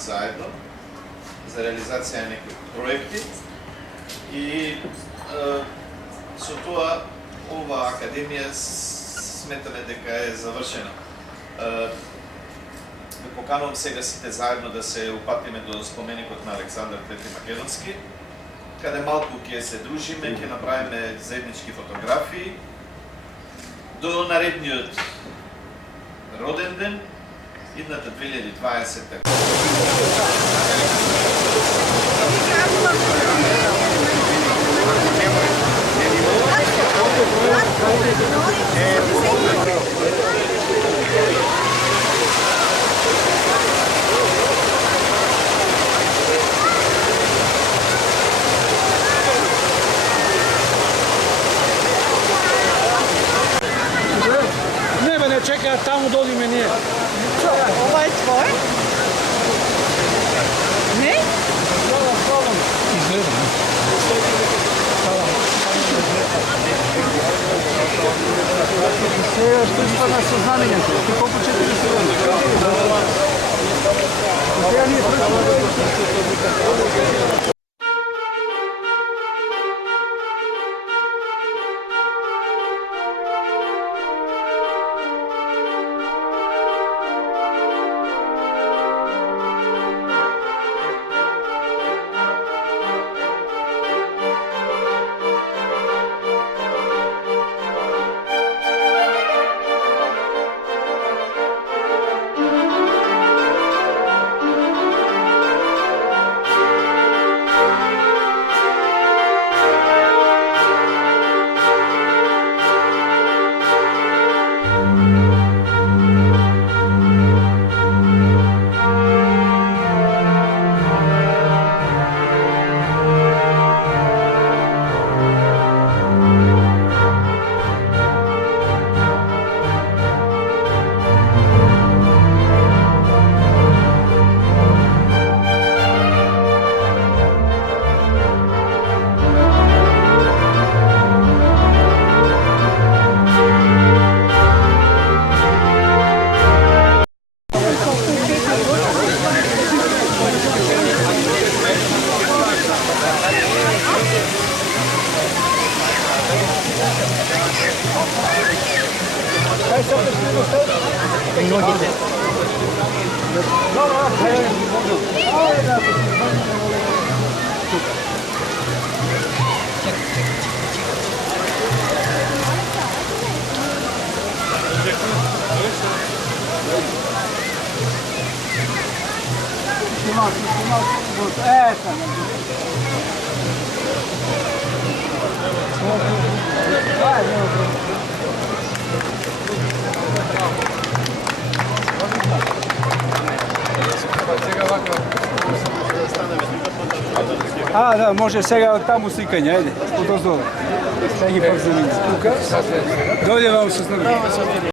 заедно за реализација на некои проекти и со тоа ова академија сметаме дека е завршена. Ве поканувам сега сите заедно да се упатиме до споменикот на Александар Трети Македонски, каде малку ќе се дружиме, ќе направиме заеднички фотографии до наредниот роден ден, идната 2020 Čekaj, tamo dolime nije. Ovo je tvoj? Ne? Hvala. Izgleda, ne? Сега ще изпадна съзнанието. Ти колко 4 седмици? Сега ние да, може сега от таму сликање, ајде, подоздоле. Сега ги пак замени. Тука, дојде вам со снабрие.